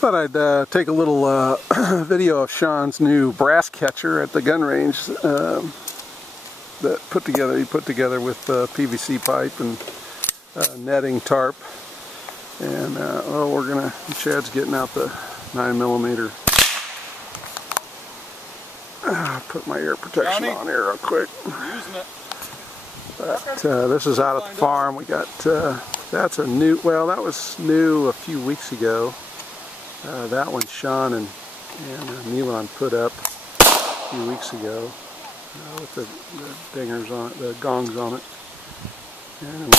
Thought I'd take a little video of Sean's new brass catcher at the gun range that he put together with PVC pipe and netting tarp. And Chad's getting out the 9mm. Put my ear protection on here real quick. Using it. But this is out at the farm. We got that's a new. Well, that was new a few weeks ago. That one Sean and Nealon put up a few weeks ago with the dingers on it, the gongs on it. And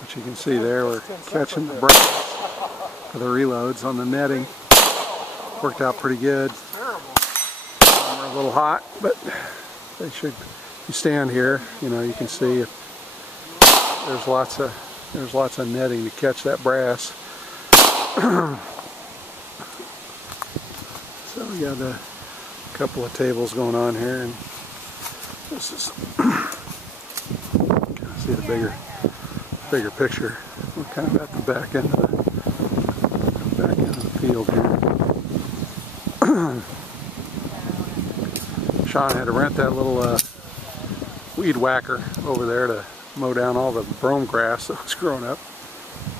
what you can see there, we're catching the brass for the reloads on the netting. Worked out pretty good. We're a little hot, but they should. You stand here, you know, you can see there's lots of netting to catch that brass. So we got a couple of tables going on here, and this is see the bigger picture. We're kind of at the back end of the field here. Sean had to rent that little weed whacker over there to mow down all the brome grass that was growing up.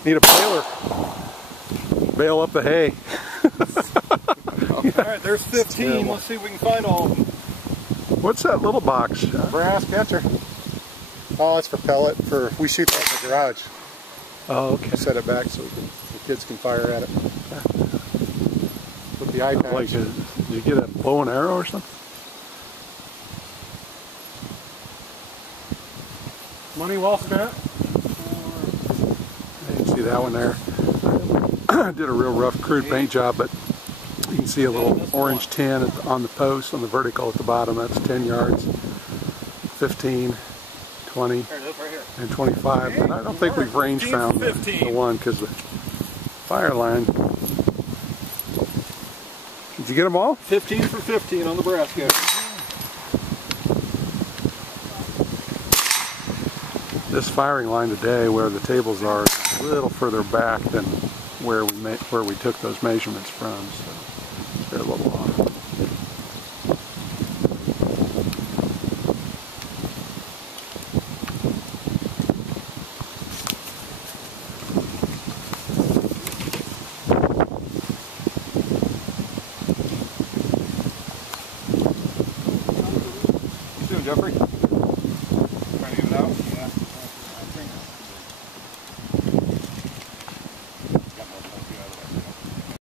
Need a baler. Bale up the hay. Alright, there's 15. Let's see if we can find all of them. What's that little box? Brass catcher. Oh, it's for pellet. We shoot that in the garage. Oh, okay. Set it back so the kids can fire at it. With the eye patch. Like did you get a bow and arrow or something? Money well spent. I didn't see that one there. Did a real rough crude paint job, but you can see a little orange 10 on the post, on the vertical at the bottom. That's 10 yards, 15, 20, and 25. But I don't think we've range found the one because the fire line. Did you get them all? 15 for 15 on the brass catcher. This firing line today, where the tables are, is a little further back than where we took those measurements from, so they're a little off. You doing, Jeffrey? Trying to get it out? Yeah.